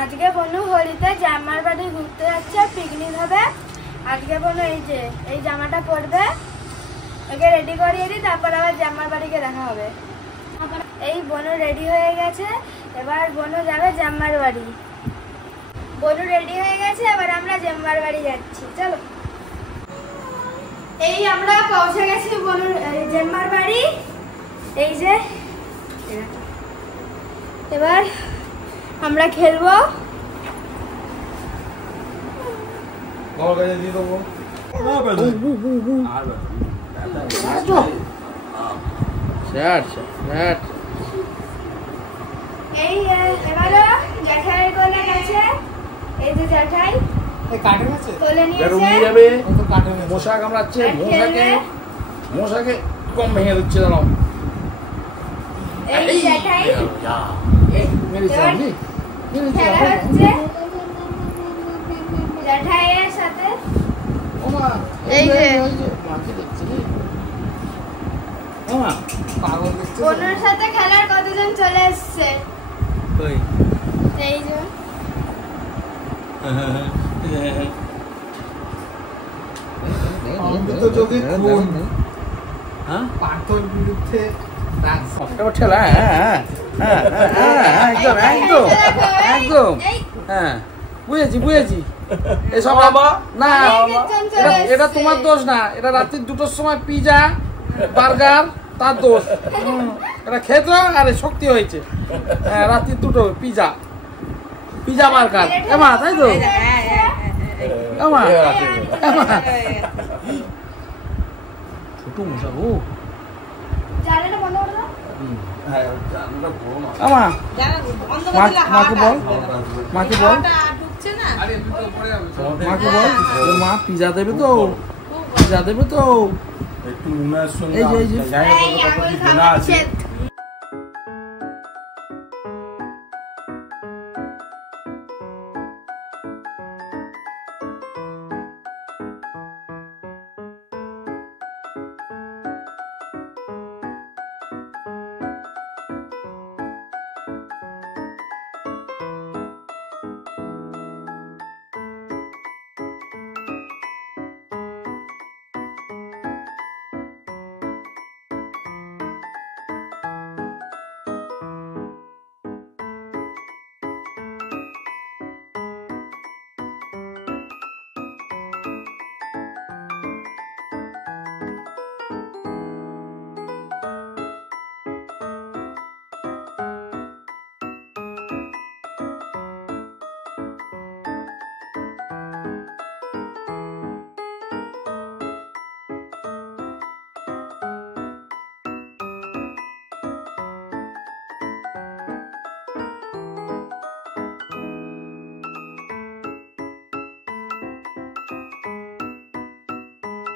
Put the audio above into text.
আজকে বনু হোলিতে জামার বাড়ি ঘুরতে যাচ্ছে, পিকনিক হবে। আজকে বনু এই জামাটা পরবে, ওকে রেডি করিয়ে দিই, তারপর আবার জামার বাড়িকে দেখা হবে। এই বনু রেডি হয়ে গেছে, এবার বনু যাবে জামার বাড়ি। বনু রেডি হয়ে গেছে, এবার আমরা জামার বাড়ি যাচ্ছি, চলো। এই আমরা পৌঁছে গেছি বনুর জামার বাড়ি। এই যে এবার আমরা খেলবো। এই এবারে জ্যাঠাই কোলে গেছে, এই যে জ্যাঠাই কোলে নিয়েছে, মশা কামড়াচ্ছে, মশাকে কম ভেঙে দিচ্ছে জানো। এই জ্যাঠাই খেলা হচ্ছে জ্যাঠাইয়ের সাথে। এই যে বনুর সাথে খেলার কতজন চলে এসছে, এই যে ঠেলা। একদম একদম একদম, হ্যাঁ বুঝেছি বুঝেছি। এসব না, এটা তোমার দোষ না, এটা রাত্রি 2টোর সময় পিজা বার্গার তার দোষ। এটা খেতে আরে শক্তি হয়েছে। হ্যাঁ রাত্রি 2টো পিজা বার্গার এমা, তাই তো এমা এমা ছোট মশা গো। জানাটা বন্ধ করে দাও। মাকে বল মা পিজা দেবে তো, পিজা দেবে তো। একটু নুনের সঙ্গে এই যে